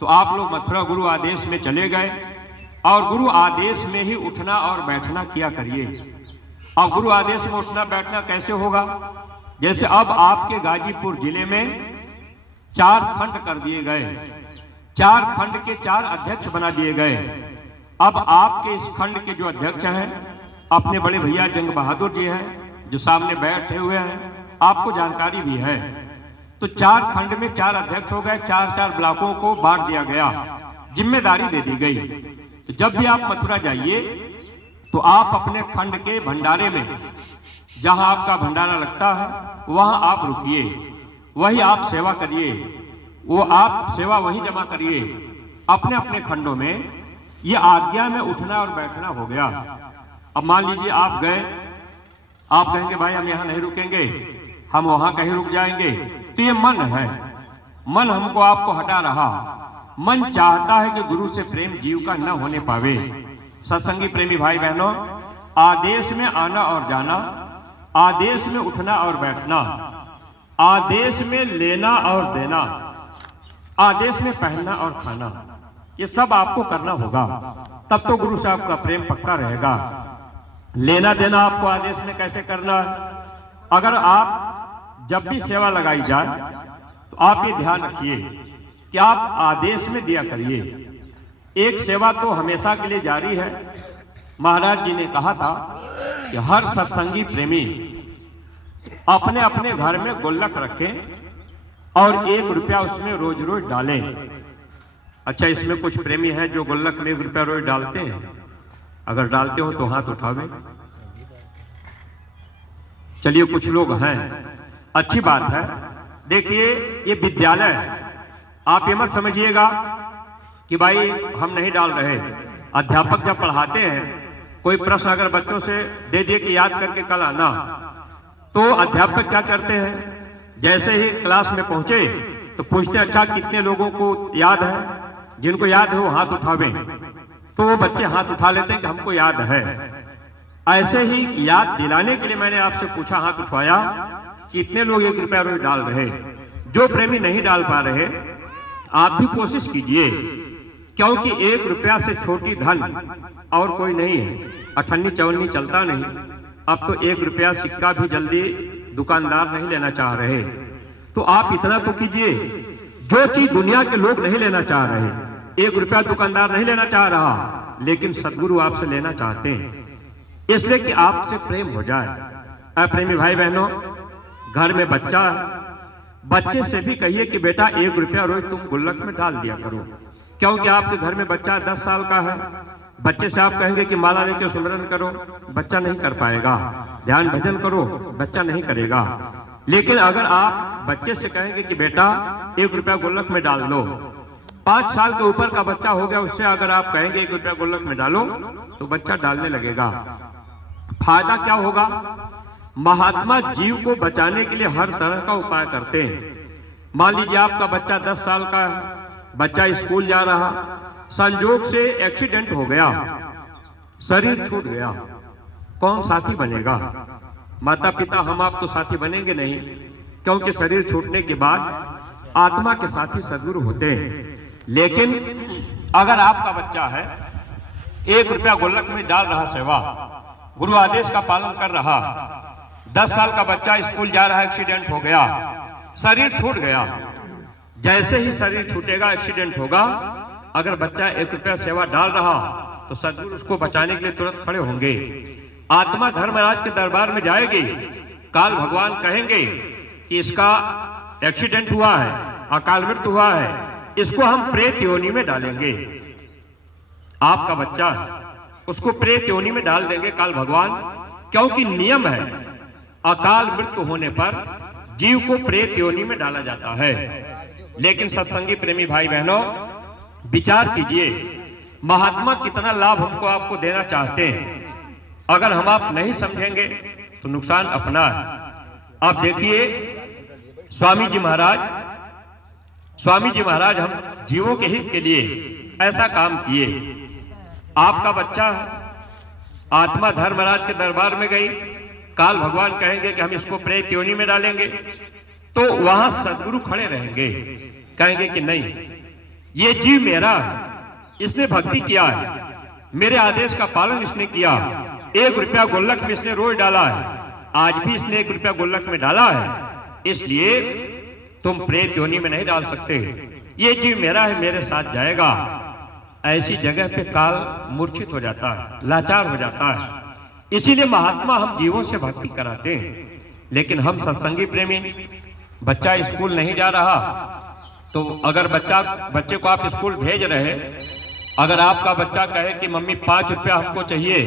तो आप लोग मथुरा गुरु आदेश में चले गए और गुरु आदेश में ही उठना और बैठना किया करिए। अब गुरु आदेश में उठना बैठना कैसे होगा? जैसे अब आपके गाजीपुर जिले में 4 खंड कर दिए गए, 4 खंड के 4 अध्यक्ष बना दिए गए। अब आपके इस खंड के जो अध्यक्ष हैं अपने बड़े भैया जंग बहादुर जी हैं जो सामने बैठे हुए हैं, आपको जानकारी भी है। तो 4 खंड में 4 अध्यक्ष हो गए, 4-4 ब्लॉकों को बांट दिया गया, जिम्मेदारी दे दी गई। तो जब भी आप मथुरा जाइए तो आप अपने खंड के भंडारे में, जहां आपका भंडारा लगता है वहां आप रुकिए, वही आप सेवा करिए, वो आप सेवा वही जमा करिए अपने अपने खंडों में। ये आज्ञा में उठना और बैठना हो गया। अब मान लीजिए आप गए, आप कहेंगे भाई हम यहाँ नहीं रुकेंगे, हम वहां कहीं रुक जाएंगे, तो ये मन है, मन हमको आपको हटा रहा। मन चाहता है कि गुरु से प्रेम जीव का न होने पावे। सत्संगी प्रेमी भाई बहनों, आदेश में आना और जाना, आदेश में उठना और बैठना, आदेश में लेना और देना, आदेश में पहनना और खाना, ये सब आपको करना होगा, तब तो गुरु साहब का प्रेम पक्का रहेगा। लेना देना आपको आदेश में कैसे करना है? अगर आप जब भी सेवा लगाई जाए तो आप ये ध्यान रखिए कि आप आदेश में दिया करिए। एक सेवा तो हमेशा के लिए जारी है। महाराज जी ने कहा था कि हर सत्संगी प्रेमी अपने अपने घर में गुल्लक रखें और 1 रुपया उसमें रोज रोज डालें। अच्छा, इसमें कुछ प्रेमी हैं जो गुल्लक में 1 रुपया रोज डालते हैं? अगर डालते हो तो हाथ उठावे। चलिए, कुछ लोग हैं, अच्छी बात है। देखिए, ये विद्यालय है, आप ये मत समझिएगा कि भाई हम नहीं डाल रहे। अध्यापक जब पढ़ाते हैं, कोई प्रश्न अगर बच्चों से दे दिए कि याद करके कल आना, तो अध्यापक क्या करते हैं, जैसे ही क्लास में पहुंचे तो पूछते अच्छा कितने लोगों को याद है? जिनको याद है वो हाथ उठावें। तो वो बच्चे हाथ उठा लेते हैं कि हमको याद है। ऐसे ही याद दिलाने के लिए मैंने आपसे पूछा, हाथ उठवाया, कितने लोग 1 रुपया रोज डाल रहे? जो प्रेमी नहीं डाल पा रहे, आप भी कोशिश कीजिए, क्योंकि 1 रुपया से छोटी धन और कोई नहीं है। अठन्नी चवन्नी चलता नहीं। अब तो 1 रुपया सिक्का भी जल्दी दुकानदार नहीं लेना चाह रहे। तो आप इतना तो कीजिए, जो चीज दुनिया के लोग नहीं लेना चाह रहे, 1 रुपया दुकानदार नहीं लेना चाह रहा, लेकिन सदगुरु आपसे लेना चाहते हैं, इसलिए कि आपसे प्रेम हो जाए। प्रेमी भाई बहनों, घर में बच्चा है, बच्चे से भी कहिए कि बेटा 1 रुपया रोज तुम गुल्लक में डाल दिया करो। क्योंकि आपके घर में बच्चा 10 साल का है, बच्चे से आप कहेंगे कि माला लेके सुमिरन करो, बच्चा नहीं कर पाएगा। ध्यान भजन करो, बच्चा नहीं करेगा। लेकिन अगर आप बच्चे से कहेंगे कि बेटा 1 रुपया गुल्लक में डाल दो, 5 साल के ऊपर का बच्चा हो गया, उससे अगर आप कहेंगे 1 रुपया गुल्लक में डालो, तो बच्चा डालने लगेगा। फायदा क्या होगा? महात्मा जीव को बचाने के लिए हर तरह का उपाय करते हैं। मान लीजिए आपका बच्चा 10 साल का है, बच्चा स्कूल जा रहा, संजोग से एक्सीडेंट हो गया, शरीर छूट गया, कौन साथी बनेगा? माता पिता हम आप तो साथी बनेंगे नहीं, क्योंकि शरीर छूटने के बाद आत्मा के साथी सदगुरु होते हैं। लेकिन अगर आपका बच्चा है, 1 रुपया गुल्लक में डाल रहा, सेवा गुरु आदेश का पालन कर रहा, 10 साल का बच्चा स्कूल जा रहा, एक्सीडेंट हो गया, शरीर छूट गया। जैसे ही शरीर छूटेगा, एक्सीडेंट होगा, अगर बच्चा 1 रुपया सेवा डाल रहा तो सदगुरु उसको बचाने के लिए तुरंत खड़े होंगे। आत्मा धर्मराज के दरबार में जाएगी, काल भगवान कहेंगे कि इसका एक्सीडेंट हुआ है, अकाल मृत्यु हुआ है, इसको हम प्रेत योनि में डालेंगे। आपका बच्चा, उसको प्रेत योनि में डाल देंगे काल भगवान, क्योंकि नियम है अकाल मृत्यु होने पर जीव को प्रेत योनि में डाला जाता है। लेकिन सत्संगी प्रेमी भाई बहनों, विचार कीजिए, महात्मा कितना लाभ हमको आपको देना चाहते हैं। अगर हम आप नहीं समझेंगे तो नुकसान अपना है। आप देखिए, स्वामी जी महाराज हम जीवों के हित के लिए ऐसा काम किए। आपका बच्चा आत्मा धर्मराज के दरबार में गई, काल भगवान कहेंगे कि हम इसको प्रेत योनि में डालेंगे, तो वहां सदगुरु खड़े रहेंगे, कहेंगे कि नहीं, ये जीव मेरा है, इसने भक्ति किया है, मेरे आदेश का पालन इसने किया, 1 रुपया गुल्लक में इसने रोज डाला है, आज भी इसने 1 रुपया गुल्लक में डाला है, इसलिए तुम प्रेत योनि में नहीं डाल सकते। ये जीव मेरा है, मेरे साथ जाएगा। ऐसी जगह पे काल मूर्छित हो जाता है, लाचार हो जाता है। इसीलिए महात्मा हम जीवों से भक्ति कराते हैं। लेकिन हम सत्संगी प्रेमी, बच्चा स्कूल नहीं जा रहा तो अगर बच्चे को आप स्कूल भेज रहे, अगर आपका बच्चा कहे कि मम्मी 5 रुपया हमको चाहिए,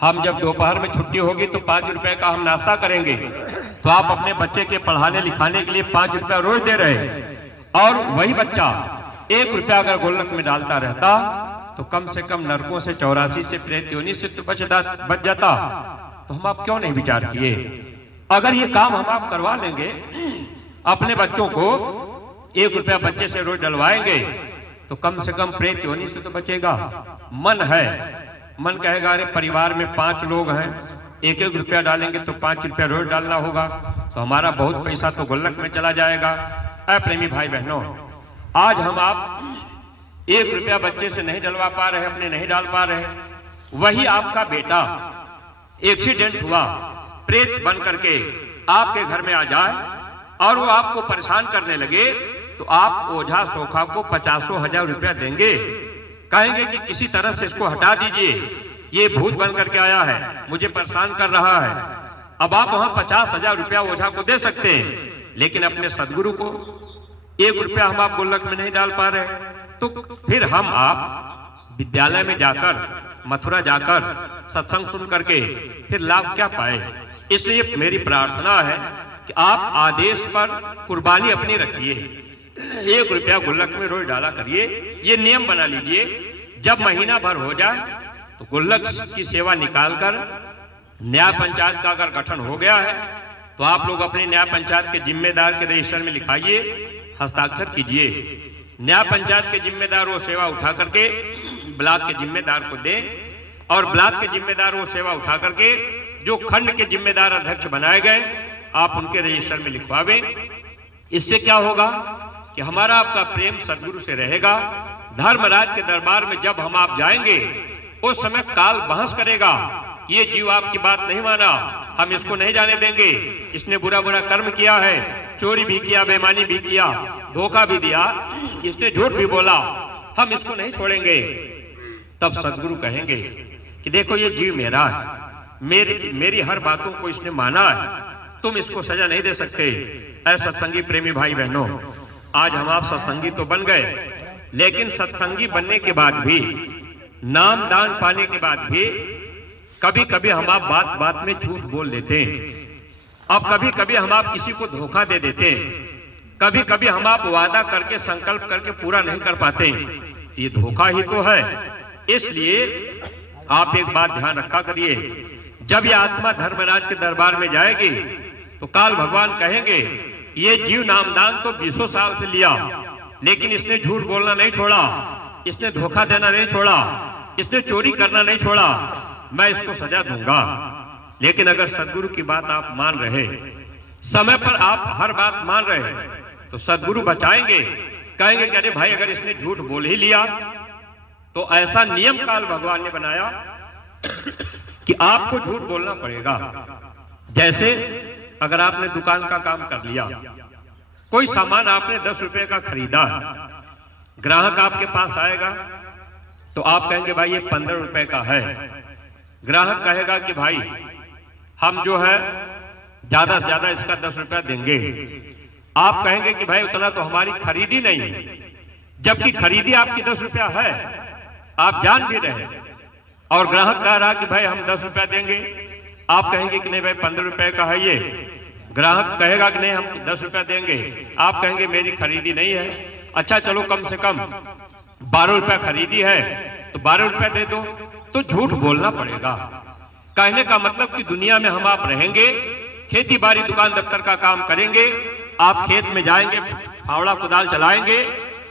हम जब दोपहर में छुट्टी होगी तो 5 रुपए का हम नाश्ता करेंगे, तो आप अपने बच्चे के पढ़ाने लिखाने के लिए 5 रुपया रोज दे रहे, और वही बच्चा 1 रुपया अगर गुल्लक में डालता रहता तो कम से कम नरकों से 84 से प्रेत योनि से तो बच जाता। तो हम आप क्यों नहीं विचार किए? अगर ये काम हम आप करवा लेंगे, अपने बच्चों को 1 रुपया बच्चे से रोज डलवाएंगे तो कम से कम प्रेत योनि से तो बचेगा। मन है, मन कहेगा अरे परिवार में 5 लोग हैं, 1-1 रुपया डालेंगे तो 5 रुपया रोज डालना होगा, तो हमारा बहुत पैसा तो गुल्लक में चला जाएगा। प्रेमी भाई बहनों, आज हम आप 1 रुपया बच्चे से नहीं डलवा पा रहे, अपने नहीं डाल पा रहे, वही आपका बेटा एक्सीडेंट हुआ, प्रेत बन करके आपके घर में आ जाए और वो आपको परेशान करने लगे, तो आप ओझा सोखा को 50,000 रुपया देंगे, कहेंगे कि किसी तरह से इसको हटा दीजिए, ये भूत बन करके आया है, मुझे परेशान कर रहा है। अब आप वहां 50,000 रुपया ओझा को दे सकते हैं, लेकिन अपने सदगुरु को 1 रुपया हम आप गुल्लक में नहीं डाल पा रहे, तो फिर हम आप विद्यालय में जाकर, मथुरा जाकर सत्संग सुन करके फिर लाभ क्या पाए? इसलिए मेरी प्रार्थना है कि आप आदेश पर कुर्बानी अपनी रखिए, 1 रुपया गुल्लक में रोज डाला करिए। ये नियम बना लीजिए, जब महीना भर हो जाए तो गुल्लक की सेवा निकालकर न्याय पंचायत का अगर गठन हो गया है तो आप लोग अपने न्याय पंचायत के जिम्मेदार के रजिस्टर में लिखाइए, हस्ताक्षर कीजिए। न्याय पंचायत के जिम्मेदार वो सेवा उठा करके ब्लॉक के जिम्मेदार को दें, और ब्लॉक के जिम्मेदार वो सेवा उठा करके जो खंड के जिम्मेदार अध्यक्ष बनाए गए आप उनके रजिस्टर में लिखवावें। इससे क्या होगा कि हमारा आपका प्रेम सदगुरु से रहेगा। धर्मराज के दरबार में जब हम आप जाएंगे उस समय काल बहस करेगा, ये जीव आपकी बात नहीं माना, हम इसको नहीं जाने देंगे, इसने बुरा बुरा कर्म किया है, चोरी भी किया, बेईमानी भी किया, धोखा भी दिया, इसने झूठ भी बोला, हम इसको नहीं छोड़ेंगे। तब सदगुरु कहेंगे कि देखो ये जीव मेरा है, मेरी हर बातों को इसने माना है, तुम इसको सजा नहीं दे सकते। ऐसे सत्संगी प्रेमी भाई बहनों, आज हम आप सत्संगी तो बन गए, लेकिन सत्संगी बनने के बाद भी, नाम दान पाने के बाद भी कभी कभी हम आप बात बात में झूठ बोल देते हैं। अब कभी कभी हम आप किसी को धोखा दे देते हैं, कभी कभी हम आप वादा करके संकल्प करके पूरा नहीं कर पाते हैं, ये धोखा ही तो है। इसलिए आप एक बात ध्यान रखा करिए, जब ये आत्मा धर्मराज के दरबार में जाएगी तो काल भगवान कहेंगे ये जीव नामदान तो 20 साल से लिया, लेकिन इसने झूठ बोलना नहीं छोड़ा, इसने धोखा देना नहीं छोड़ा, इसने चोरी करना नहीं छोड़ा, मैं इसको सजा दूंगा। लेकिन अगर सदगुरु की बात आप मान रहे, समय पर आप हर बात मान रहे, तो सदगुरु बचाएंगे, कहेंगे कि अरे भाई अगर इसने झूठ बोल ही लिया तो ऐसा नियम काल भगवान ने बनाया कि आपको झूठ बोलना पड़ेगा। जैसे अगर आपने दुकान का काम कर लिया, कोई सामान आपने 10 रुपए का खरीदा, ग्राहक आपके पास आएगा तो आप कहेंगे भाई ये 15 रुपए का है। ग्राहक कहेगा कि भाई हम जो है ज्यादा से ज्यादा इसका 10 रुपया देंगे। आप कहेंगे कि भाई उतना तो हमारी खरीदी नहीं, जबकि खरीदी आपकी 10 रुपया है, आप जान भी रहे, और ग्राहक कह रहा कि भाई हम 10 रुपया देंगे, आप कहेंगे कि नहीं भाई 15 रुपए का है ये। ग्राहक कहेगा कि नहीं हम 10 रुपया देंगे, आप कहेंगे मेरी खरीदी नहीं है, अच्छा चलो कम से कम 12 रुपया खरीदी है तो 12 रुपया दे दो। तो झूठ बोलना पड़ेगा। कहने का मतलब कि दुनिया में हम आप रहेंगे, खेती बाड़ी दुकान दफ्तर का काम करेंगे, आप खेत में जाएंगे, फावड़ा कुदाल चलाएंगे,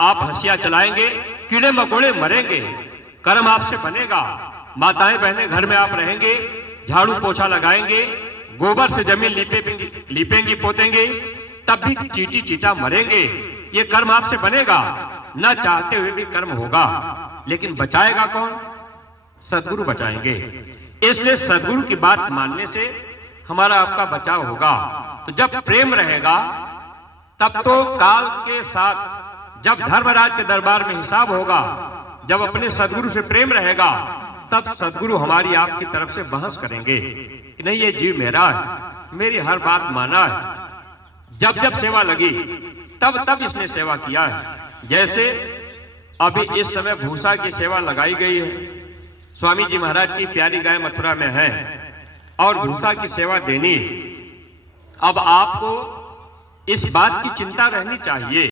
आप हंसिया चलाएंगे, कीड़े मकोड़े मरेंगे, कर्म आपसे बनेगा। माताएं बहनें घर में आप रहेंगे, झाड़ू पोछा लगाएंगे, गोबर से जमीन लीपेंगी पोतेंगे, तब भी चीटी चीटा मरेंगे, ये कर्म आपसे बनेगा। न चाहते हुए भी कर्म होगा, लेकिन बचाएगा कौन? सद्गुरु बचाएंगे। इसलिए सद्गुरु की बात मानने से हमारा आपका बचाव होगा। तो जब प्रेम रहेगा तब तो काल के साथ जब धर्मराज के दरबार में हिसाब होगा, जब अपने सद्गुरु से प्रेम रहेगा तब सद्गुरु हमारी आपकी तरफ से बहस करेंगे कि नहीं, ये जीव मेरा है, मेरी हर बात माना है। जब जब सेवा लगी तब तब इसने सेवा किया है। जैसे अभी इस समय भूसा की सेवा लगाई गई है, स्वामी जी महाराज की प्यारी गाय मथुरा में है और भूसा की सेवा देनी है। अब आपको इस बात की चिंता रहनी चाहिए